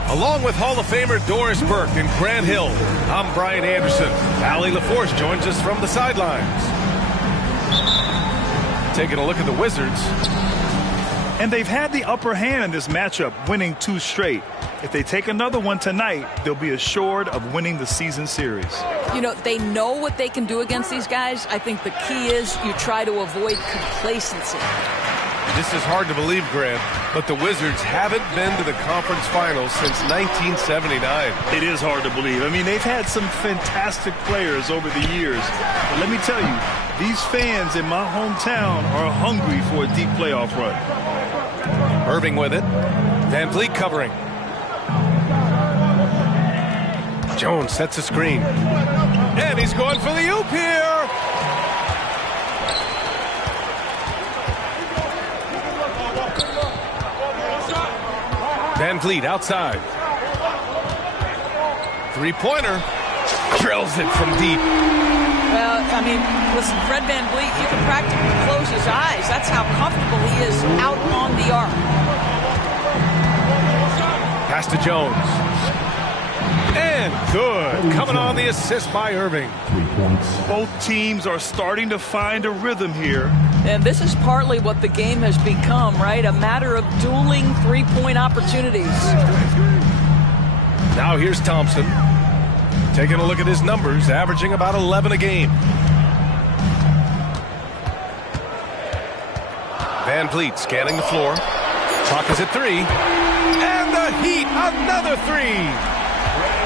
Along with Hall of Famer Doris Burke and Grant Hill, I'm Brian Anderson. Allie LaForce joins us from the sidelines. Taking a look at the Wizards. And they've had the upper hand in this matchup, winning 2 straight. If they take another one tonight, they'll be assured of winning the season series. You know, they know what they can do against these guys. I think the key is you try to avoid complacency. This is hard to believe, Grant, but the Wizards haven't been to the conference finals since 1979. It is hard to believe. I mean, they've had some fantastic players over the years. But let me tell you, these fans in my hometown are hungry for a deep playoff run. Irving with it. Van Vliet covering. Jones sets a screen. And he's going for the oop here. Van Vliet outside. Three-pointer. Drills it from deep. Well, I mean, listen, Fred Van Vliet, you can practically close his eyes. That's how comfortable he is out on the arc. Pass to Jones. And good. Coming on the assist by Irving. 3 points. Both teams are starting to find a rhythm here. And this is partly what the game has become, right? A matter of dueling three-point opportunities. Now here's Thompson. Taking a look at his numbers, averaging about 11 a game. Van Vliet scanning the floor. Clock is at 3. And the Heat, another 3.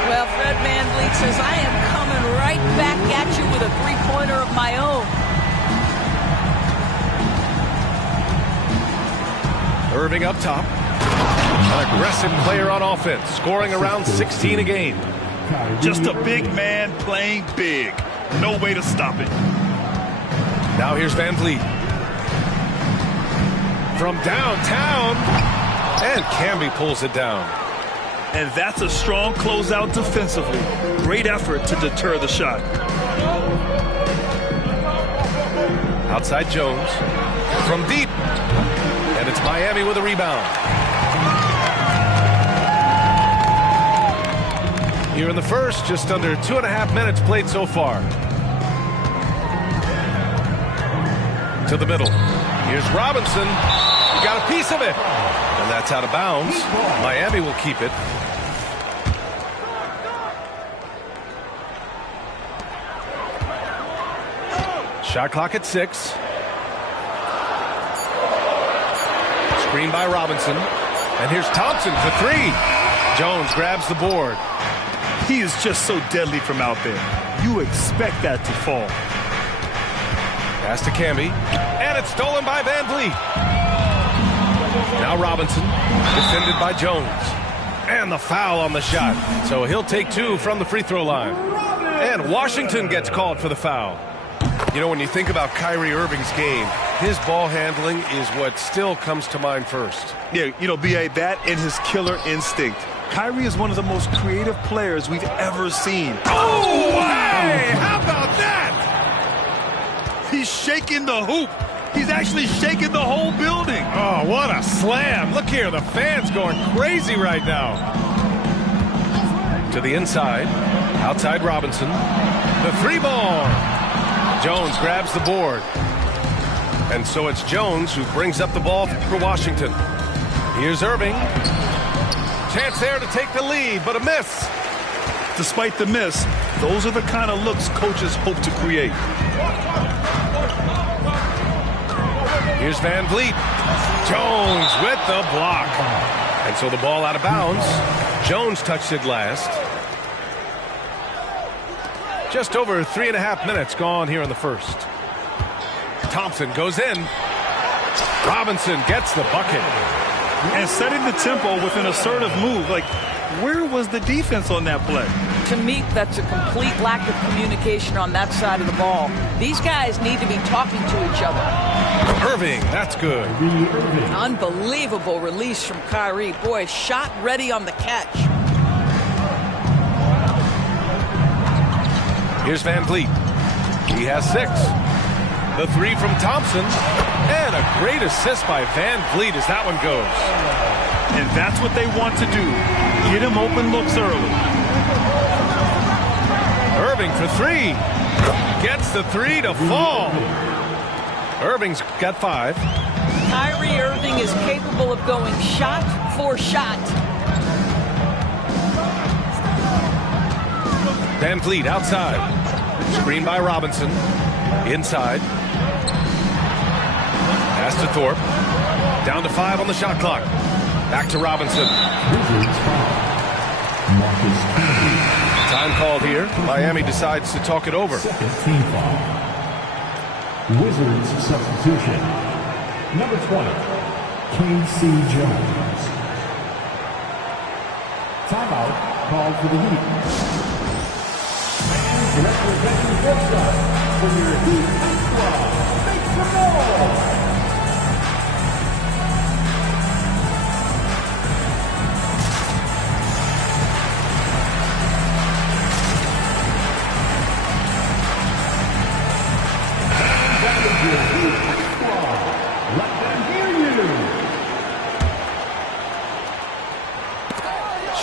Well, Fred Van Vliet says, I am coming right back at you with a three-pointer of my own. Irving up top. An aggressive player on offense, scoring around 16 a game. Just a big man playing big. No way to stop it. Now here's Van Vliet. From downtown. And Camby pulls it down. And that's a strong closeout defensively. Great effort to deter the shot. Outside Jones. From deep. And it's Miami with a rebound. Here in the first, just under 2.5 minutes played so far. To the middle. Here's Robinson. He got a piece of it. And that's out of bounds. Miami will keep it. Shot clock at 6. Screen by Robinson. And here's Thompson for 3. Jones grabs the board. He is just so deadly from out there. You expect that to fall. Pass to Camby. And it's stolen by Van Vliet. Now Robinson. Defended by Jones. And the foul on the shot. So he'll take 2 from the free throw line. And Washington gets called for the foul. You know, when you think about Kyrie Irving's game, his ball handling is what still comes to mind first. Yeah, you know, B.A., that and his killer instinct. Kyrie is one of the most creative players we've ever seen. Oh, hey! How about that? He's shaking the hoop. He's actually shaking the whole building. Oh, what a slam. Look here, the fans going crazy right now. To the inside. Outside Robinson. The 3-ball. Jones grabs the board. And so it's Jones who brings up the ball for Washington. Here's Irving. Chance there to take the lead, but a miss. Despite the miss, those are the kind of looks coaches hope to create. Here's Van Vliet. Jones with the block. And so the ball out of bounds. Jones touched it last. Just over 3.5 minutes gone here in the first. Thompson goes in. Robinson gets the bucket. And setting the tempo with an assertive move. Like, where was the defense on that play? To me, that's a complete lack of communication on that side of the ball. These guys need to be talking to each other. Irving, that's good. An unbelievable release from Kyrie. Boy, shot ready on the catch. Here's Van Vliet. He has 6. The 3 from Thompson. And a great assist by Van Vliet as that one goes. And that's what they want to do. Get him open looks early. Irving for three. Gets the three to fall. Irving's got 5. Kyrie Irving is capable of going shot for shot. Van Vliet outside. Screen by Robinson. Inside. Pass to Thorpe. Down to 5 on the shot clock. Back to Robinson. Time called here. Miami decides to talk it over. Second team foul. Wizards substitution. Number 20, K.C. Jones. Timeout called for the Heat. And representing Florida for your Heat squad, make some noise!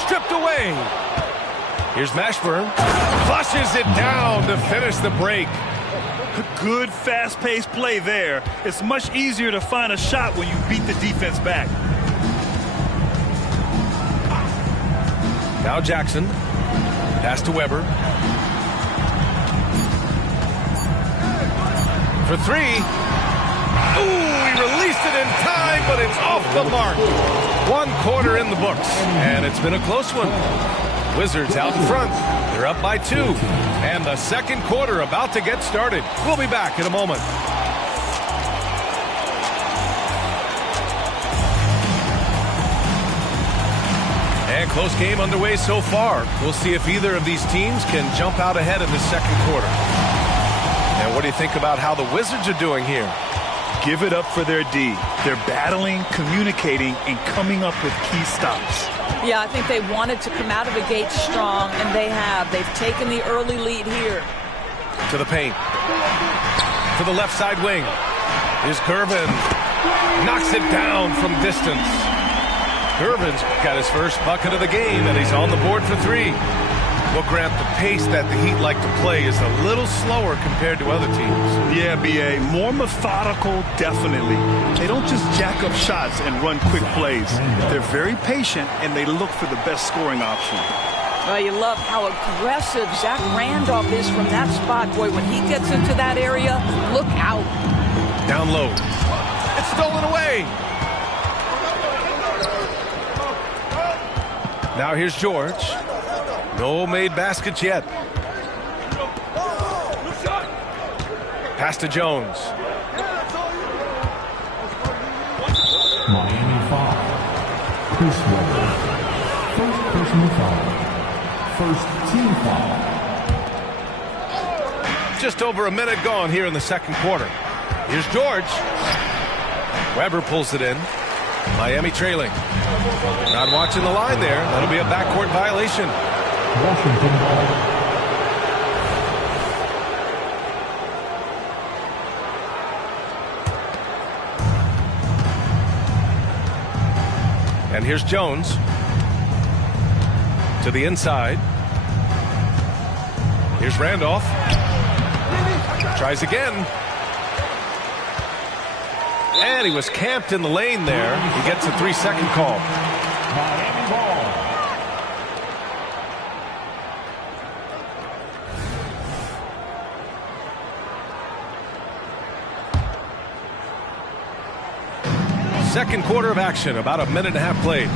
Stripped away. Here's Mashburn. Flushes it down to finish the break. Good, fast-paced play there. It's much easier to find a shot when you beat the defense back. Now Jackson. Pass to Weber. For 3. Ooh, he released it in time, but it's off the mark. 1 quarter in the books, and it's been a close one. Wizards out in front. They're up by 2. And the second quarter about to get started. We'll be back in a moment. And close game underway so far. We'll see if either of these teams can jump out ahead in the second quarter. And what do you think about how the Wizards are doing here? Give it up for their D. They're battling, communicating, and coming up with key stops. Yeah, I think they wanted to come out of the gate strong, and they have. They've taken the early lead here. To the paint. To the left side wing. Here's Gervin. Knocks it down from distance. Gervin's got his first bucket of the game, and he's on the board for 3. Well, Grant, the pace that the Heat like to play is a little slower compared to other teams. Yeah, B.A. More methodical, definitely. They don't just jack up shots and run quick plays. They're very patient, and they look for the best scoring option. Well, you love how aggressive Zach Randolph is from that spot. Boy, when he gets into that area, look out. Down low. It's stolen away. Now here's George. No made baskets yet. Pass to Jones. Miami foul. Chris Webber. First personal foul. First team foul. Just over a minute gone here in the second quarter. Here's George. Webber pulls it in. Miami trailing. Not watching the line there. That'll be a backcourt violation. Washington ball. And here's Jones. To the inside. Here's Randolph. Tries again. And he was camped in the lane there. He gets a 3-second call. Miami ball. Second quarter of action, about a minute and a half played.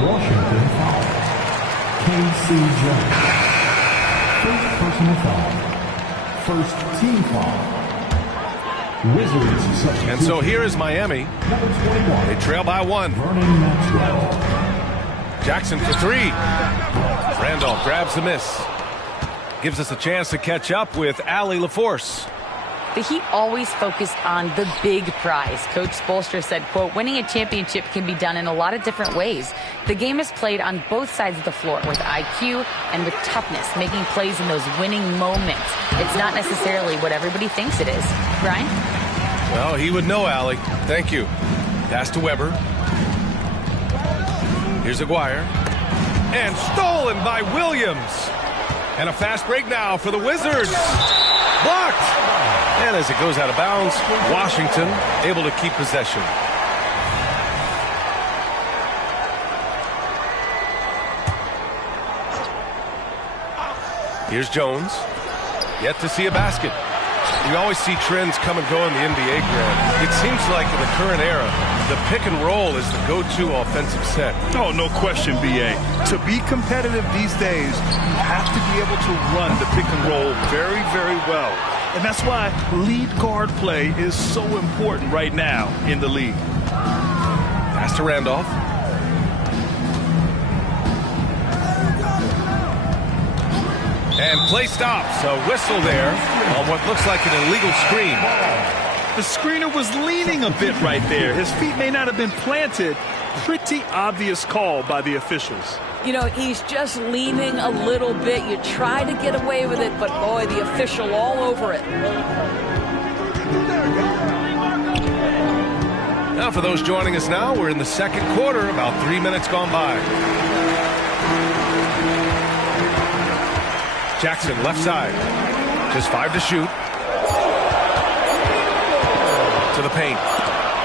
Washington foul. K.C. Jones. First personal foul. First team foul. Wizards substitution. And so here is Miami. Number 21. They trail by 1. Vernon Maxwell. Jackson for 3. Randolph grabs the miss. Gives us a chance to catch up with Allie LaForce. The Heat always focus on the big prize. Coach Spoelstra said, quote, winning a championship can be done in a lot of different ways. The game is played on both sides of the floor with IQ and with toughness, making plays in those winning moments. It's not necessarily what everybody thinks it is. Brian? Well, he would know, Allie. Thank you. Pass to Weber. Here's Aguirre. And stolen by Williams. And a fast break now for the Wizards. Blocked. And as it goes out of bounds, Washington able to keep possession. Here's Jones. Yet to see a basket. We always see trends come and go in the NBA, Grant. It seems like in the current era, the pick and roll is the go-to offensive set. Oh, no question, B.A. To be competitive these days, you have to be able to run the pick and roll very, very well. And that's why lead guard play is so important right now in the league. Pass to Randolph. And play stops. A whistle there on what looks like an illegal screen. The screener was leaning a bit right there. His feet may not have been planted. Pretty obvious call by the officials. You know, he's just leaning a little bit. You try to get away with it, but boy, the official all over it. Now for those joining us now, we're in the second quarter, about 3 minutes gone by. Jackson left side. Just 5 to shoot. To the paint.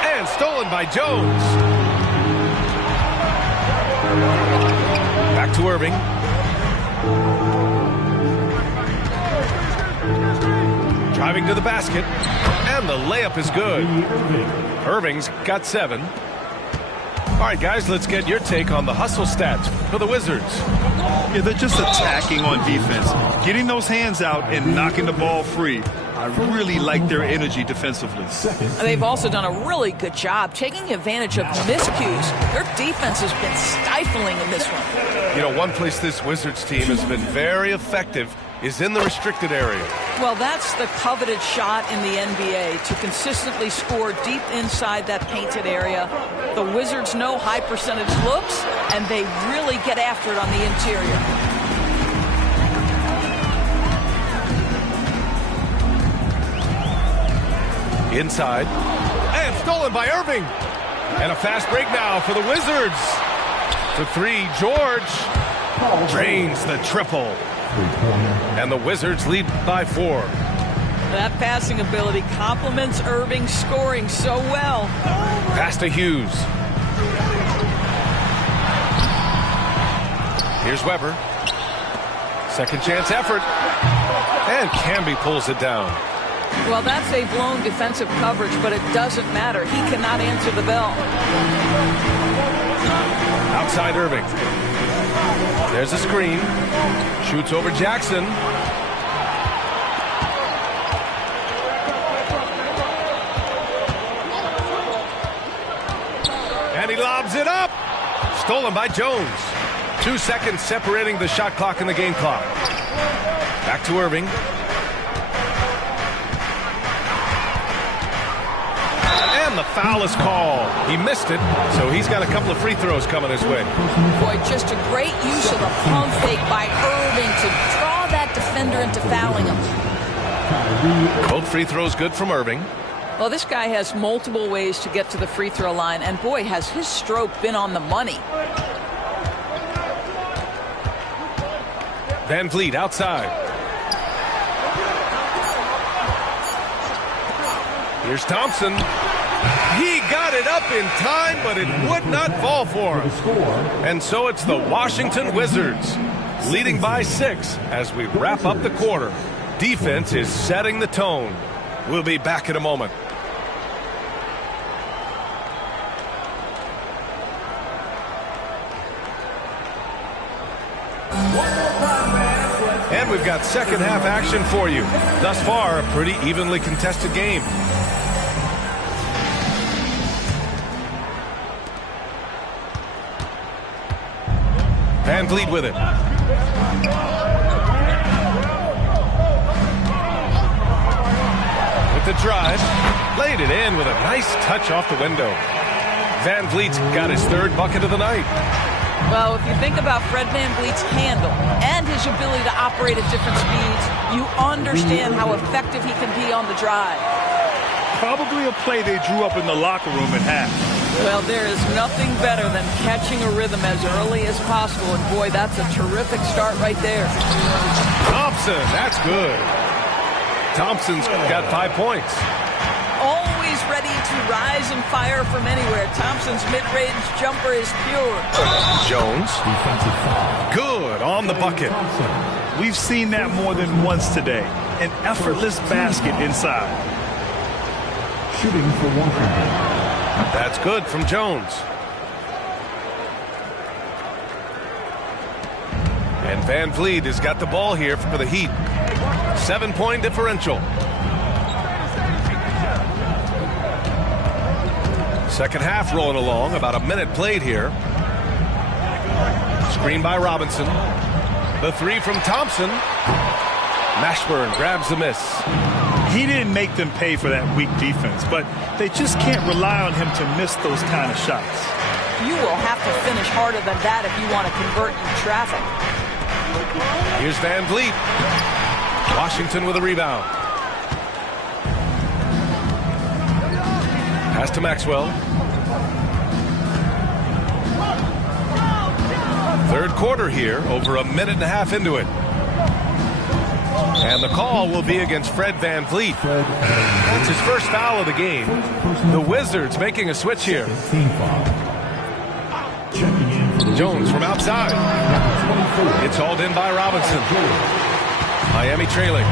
And stolen by Jones. Back to Irving. Driving to the basket. And the layup is good. Irving's got 7. All right, guys, let's get your take on the hustle stats for the Wizards. Yeah, they're just attacking on defense. Getting those hands out and knocking the ball free. I really like their energy defensively. They've also done a really good job taking advantage of miscues. Their defense has been stifling in this one. You know, one place this Wizards team has been very effective is in the restricted area. Well, that's the coveted shot in the NBA, to consistently score deep inside that painted area. The Wizards know high percentage looks, and they really get after it on the interior. Inside. And stolen by Irving. And a fast break now for the Wizards. For 3, George drains the triple. And the Wizards lead by 4. That passing ability complements Irving's scoring so well. Pass to Hughes. Here's Weber. Second chance effort. And Camby pulls it down. Well, that's a blown defensive coverage, but it doesn't matter. He cannot answer the bell. Outside Irving. There's a screen. Shoots over Jackson. And he lobs it up. Stolen by Jones. 2 seconds separating the shot clock and the game clock. Back to Irving. And the foul is called. He missed it, so he's got a couple of free throws coming his way. Boy, just a great use of the pump fake by Irving to draw that defender into fouling him. Both free throws good from Irving. Well, this guy has multiple ways to get to the free throw line, and boy, has his stroke been on the money. Van Vliet outside. Here's Thompson. He got it up in time, but it would not fall for him. And so it's the Washington Wizards leading by 6 as we wrap up the quarter. Defense is setting the tone. We'll be back in a moment. And we've got second half action for you. Thus far, a pretty evenly contested game. Van Vliet with it. With the drive, laid it in with a nice touch off the window. Van Vliet's got his 3rd bucket of the night. Well, if you think about Fred Van Vliet's handle and his ability to operate at different speeds, you understand how effective he can be on the drive. Probably a play they drew up in the locker room at half. Well, there is nothing better than catching a rhythm as early as possible. And boy, that's a terrific start right there. Thompson, that's good. Thompson's got 5 points. Always ready to rise and fire from anywhere. Thompson's mid-range jumper is pure. Jones. Good on the bucket. We've seen that more than once today. An effortless basket inside. Shooting for Washington. That's good from Jones. And Van Vliet has got the ball here for the Heat. 7-point differential. Second half rolling along. About a minute played here. Screen by Robinson. The three from Thompson. Mashburn grabs the miss. He didn't make them pay for that weak defense, but they just can't rely on him to miss those kind of shots. You will have to finish harder than that if you want to convert in traffic. Here's Van Vliet. Washington with a rebound. Pass to Maxwell. Third quarter here, over a minute and a half into it. And the call will be against Fred Van Vliet. It's his first foul of the game. The Wizards making a switch here. Jones from outside. It's hauled in by Robinson. Miami trailing.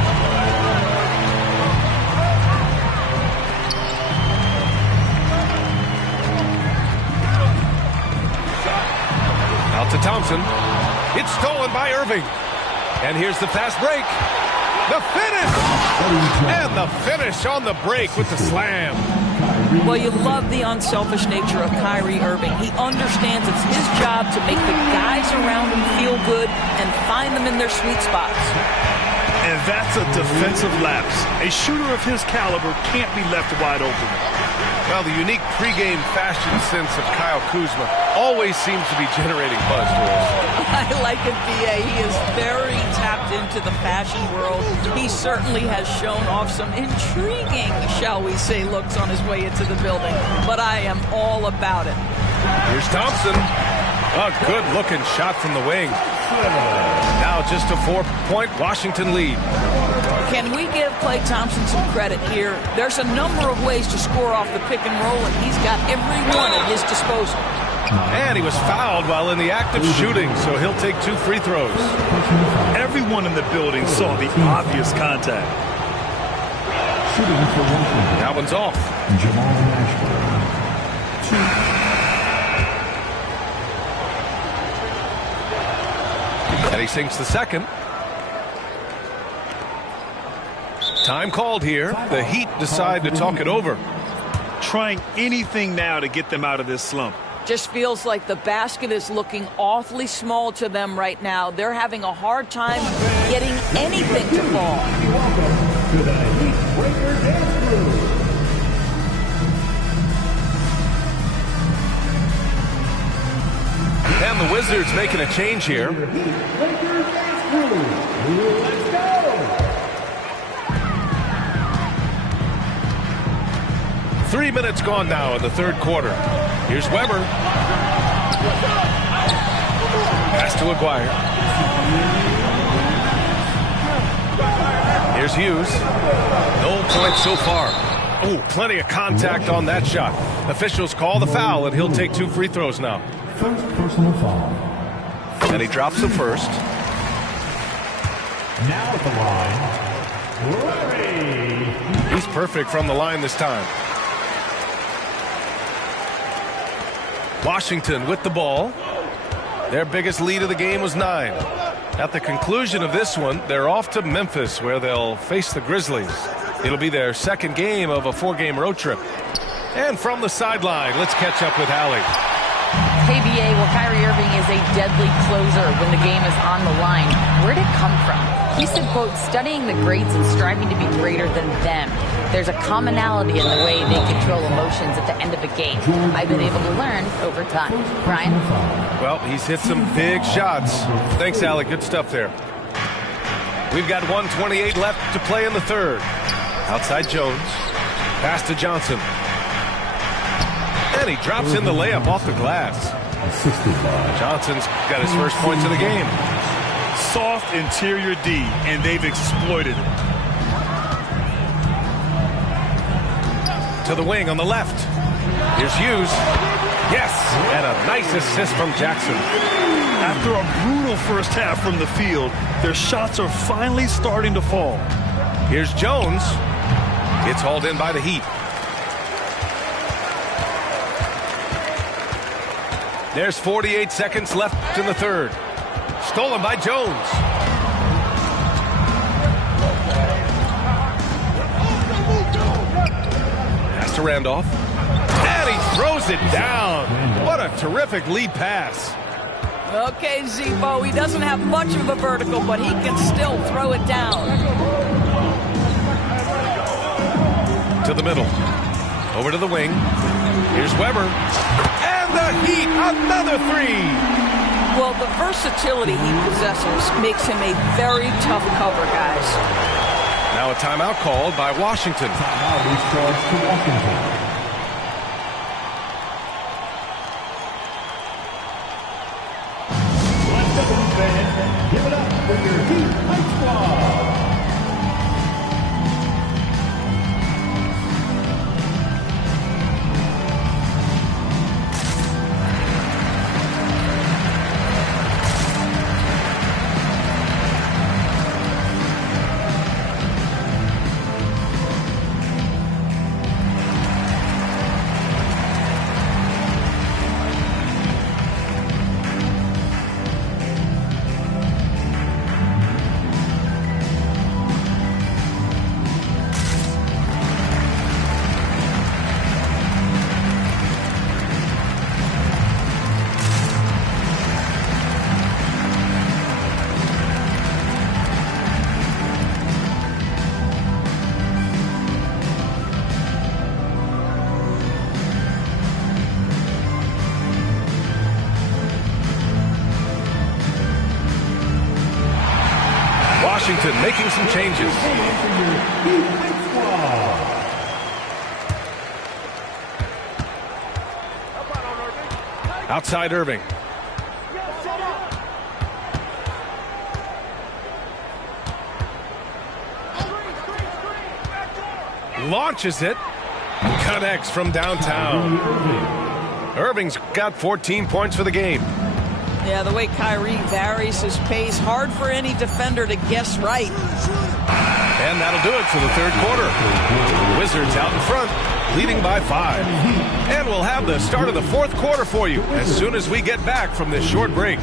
Out to Thompson. It's stolen by Irving. And here's the fast break. The finish! And the finish on the break with the slam. Well, you love the unselfish nature of Kyrie Irving. He understands it's his job to make the guys around him feel good and find them in their sweet spots. And that's a defensive lapse. A shooter of his caliber can't be left wide open. Well, the unique pregame fashion sense of Kyle Kuzma always seems to be generating buzz for us. I like it, B.A. He is very tapped into the fashion world. He certainly has shown off some intriguing, shall we say, looks on his way into the building. But I am all about it. Here's Thompson. A good-looking shot from the wing. Now just a 4-point Washington lead. Can we give Klay Thompson some credit here? There's a number of ways to score off the pick and roll, and he's got every one at his disposal. And he was fouled while in the act of shooting, so he'll take 2 free throws. Everyone in the building saw the obvious contact. Shooting for Washington. That one's off. Jamal Mashburn. And he sinks the second. Time called here. The Heat decide to talk it over. Trying anything now to get them out of this slump. Just feels like the basket is looking awfully small to them right now. They're having a hard time getting anything to fall. To the Heat Breaker Dance Crew. And the Wizards making a change here. Breaker Dance Crew. Let's go. Three minutes gone now in the third quarter. Here's Weber. Pass to Aguirre. Here's Hughes. No points so far. Oh, plenty of contact on that shot. Officials call the foul, and he'll take 2 free throws now. First personal foul. And he drops the first. Now at the line, Larry. He's perfect from the line this time. Washington with the ball. Their biggest lead of the game was 9. At the conclusion of this one, they're off to Memphis, where they'll face the Grizzlies. It'll be their second game of a 4-game road trip. And from the sideline, let's catch up with Allie. KBA, well, Kyrie Irving is a deadly closer when the game is on the line. Where did it come from? He said, quote, studying the greats and striving to be greater than them. There's a commonality in the way they control emotions at the end of a game. I've been able to learn over time. Brian? Well, he's hit some big shots. Thanks, Allie. Good stuff there. We've got 1:28 left to play in the third. Outside Jones. Pass to Johnson. And he drops in the layup off the glass. Assisted by Johnson's got his first points of the game. Soft interior D, and they've exploited it. To the wing on the left. Here's Hughes. Yes, and a nice assist from Jackson. After a brutal first half from the field, their shots are finally starting to fall. Here's Jones. It's hauled in by the Heat. There's 48 seconds left in the third. Stolen by Jones. Pass to Randolph. And he throws it down. What a terrific lead pass. Okay, Zebo, he doesn't have much of a vertical, but he can still throw it down. To the middle. Over to the wing. Here's Weber. And the Heat, another three. Well, the versatility he possesses makes him a very tough cover, guys. Now a timeout called by Washington. timeout is charged to Washington. Give it up for your Heat High Squad. Washington making some changes. Outside Irving. Launches it. Connects from downtown. Irving's got 14 points for the game. Yeah, the way Kyrie varies his pace, hard for any defender to guess right. And that'll do it for the third quarter. Wizards out in front, leading by 5. And we'll have the start of the fourth quarter for you as soon as we get back from this short break.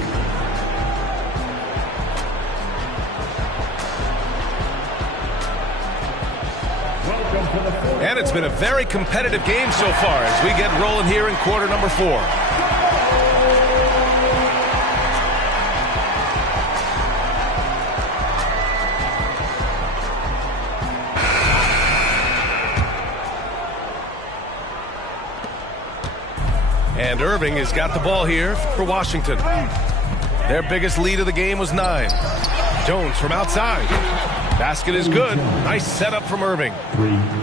And it's been a very competitive game so far as we get rolling here in quarter number 4. And Irving has got the ball here for Washington. Their biggest lead of the game was 9. Jones from outside. Basket is good. Nice setup from Irving.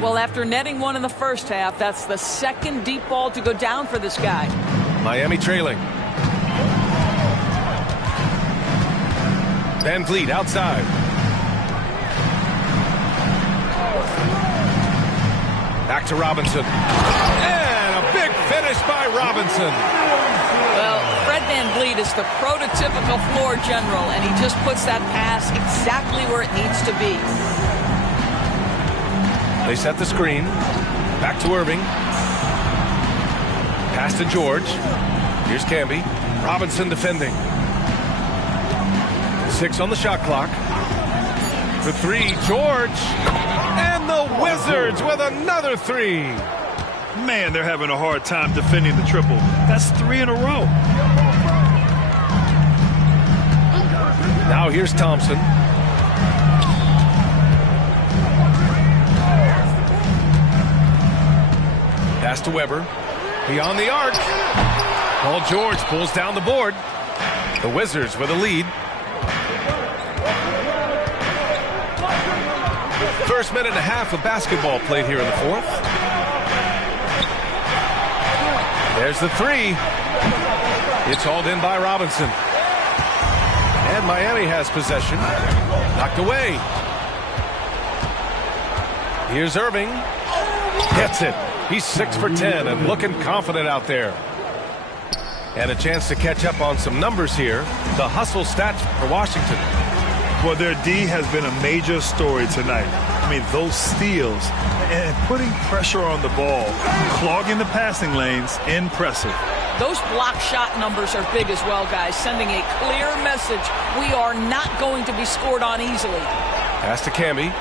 Well, after netting one in the first half, that's the second deep ball to go down for this guy. Miami trailing. Van Vliet outside. Back to Robinson. And a big finish by Robinson. Well, Fred Van Vliet is the prototypical floor general, and he just puts that pass exactly where it needs to be. They set the screen. Back to Irving. Pass to George. Here's Camby. Robinson defending. 6 on the shot clock. The 3, George. And the Wizards with another 3. Man, they're having a hard time defending the triple. That's 3 in a row. Now here's Thompson. Pass to Weber. Beyond the arc. Paul George pulls down the board. The Wizards with a lead. First minute and a half of basketball played here in the fourth. There's the three. It's hauled in by Robinson. And Miami has possession. Knocked away. Here's Irving. Gets it. He's 6 for 10 and looking confident out there. And a chance to catch up on some numbers here. The hustle stats for Washington. Well, their D has been a major story tonight. I mean, those steals and putting pressure on the ball, clogging the passing lanes, impressive. Those block shot numbers are big as well, guys, sending a clear message. We are not going to be scored on easily. Pass to Camby.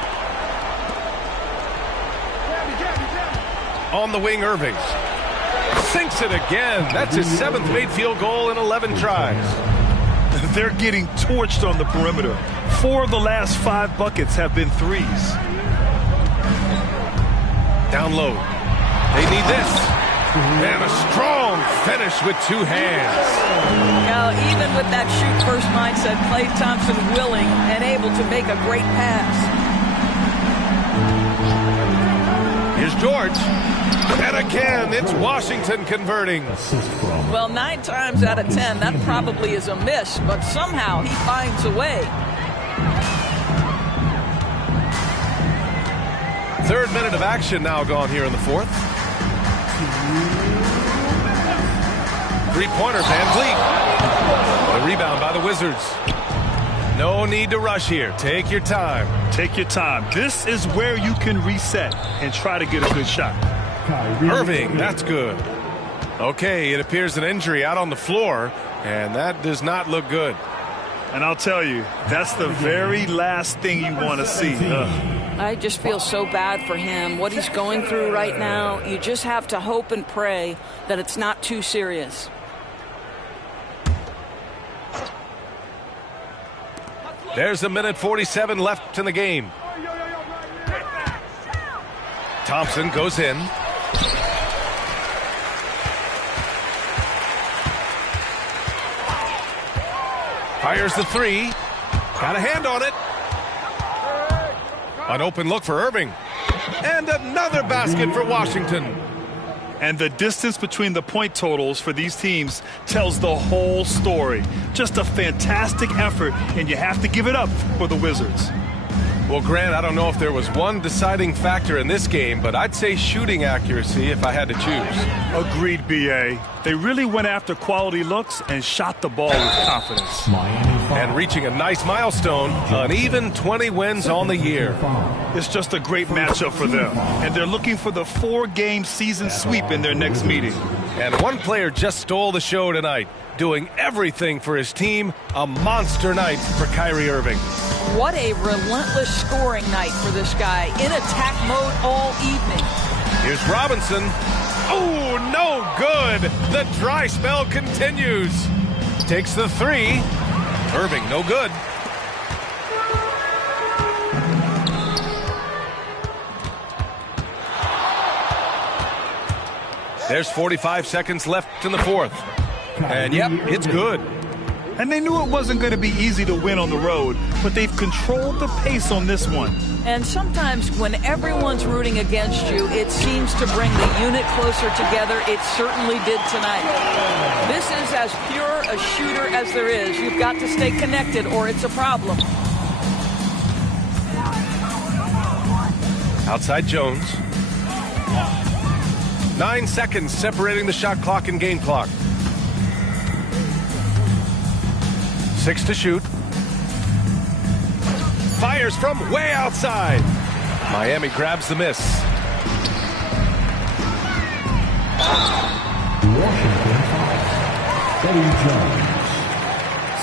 On the wing, Irving. Sinks it again. That's his 7th made field goal in 11 tries. They're getting torched on the perimeter. 4 of the last 5 buckets have been threes. Down low. They need this. And a strong finish with 2 hands. Now, even with that shoot-first mindset, Klay Thompson willing and able to make a great pass. Here's George. And again, it's Washington converting. Well, 9 times out of 10, that probably is a miss, but somehow he finds a way. 3rd minute of action now gone here in the 4th. 3-pointer, VanVleet. The rebound by the Wizards. No need to rush here. Take your time. Take your time. This is where you can reset and try to get a good shot. Irving, that's good. Okay, it appears an injury out on the floor, and that does not look good. And I'll tell you, that's the very last thing you want to see. I just feel so bad for him. What he's going through right now, you just have to hope and pray that it's not too serious. There's 1:47 left in the game. Thompson goes in. Fires the 3. Got a hand on it. An open look for Irving. And another basket for Washington. And the distance between the point totals for these teams tells the whole story. Just a fantastic effort, and you have to give it up for the Wizards. Well, Grant, I don't know if there was one deciding factor in this game, but I'd say shooting accuracy if I had to choose. Agreed, B.A. They really went after quality looks and shot the ball with confidence. And reaching a nice milestone, an even 20 wins on the year. It's just a great matchup for them, and they're looking for the 4-game season sweep in their next meeting. And one player just stole the show tonight, doing everything for his team. A monster night for Kyrie Irving. What a relentless scoring night for this guy, in attack mode all evening. Here's Robinson. Oh, no good. The dry spell continues. Takes the 3. Irving, no good. There's 45 seconds left in the 4th. And yep, it's good. And they knew it wasn't going to be easy to win on the road, but they've controlled the pace on this one. And sometimes when everyone's rooting against you, it seems to bring the unit closer together. It certainly did tonight. This is as pure a shooter as there is. You've got to stay connected or it's a problem. Outside Jones. 9 seconds separating the shot clock and game clock. 6 to shoot. Fires from way outside. Miami grabs the miss. Washington foul. Eddie Jones.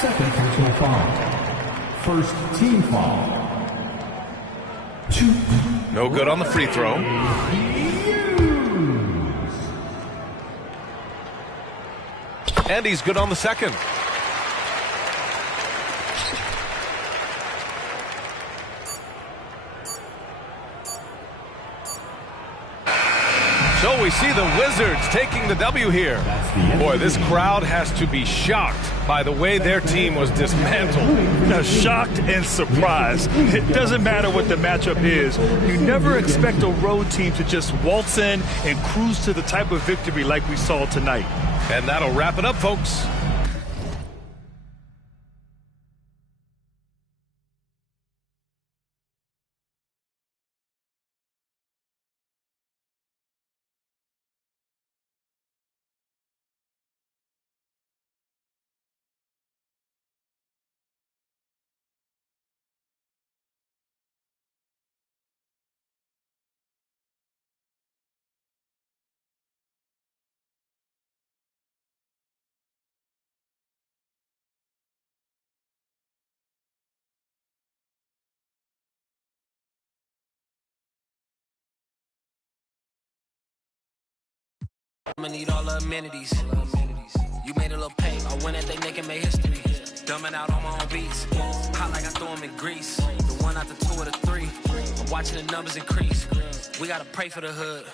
Second personal foul. First team foul. 2. No good on the free throw. And he's good on the second. So Oh, we see the Wizards taking the W here. Boy, this crowd has to be shocked by the way their team was dismantled. Now, shocked and surprised. It doesn't matter what the matchup is. You never expect a road team to just waltz in and cruise to the type of victory like we saw tonight. And that'll wrap it up, folks. I'ma need all the amenities. You made a little pay. I went at they neck and made history. Dumbing out on my own beats. Hot like I throw them in grease. The 1 out the 2 or the 3. I'm watching the numbers increase. We gotta pray for the hood.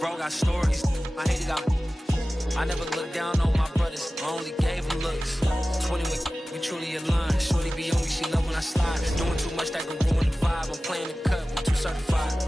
Bro got stories. I hate it got. I never looked down on my brothers. I only gave them looks. 20 we truly aligned. Shorty be on me. She love when I slide. Doing too much that can ruin the vibe. I'm playing the cut. I'm too certified.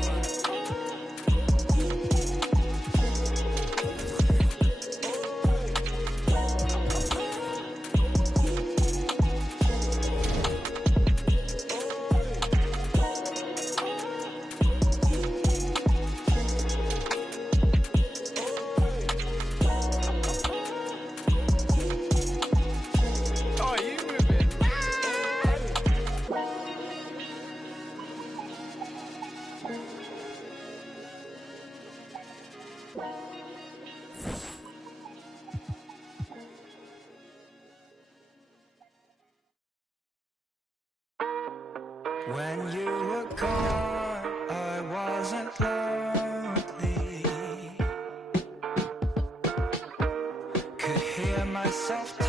When you were gone, I wasn't lonely. Could hear myself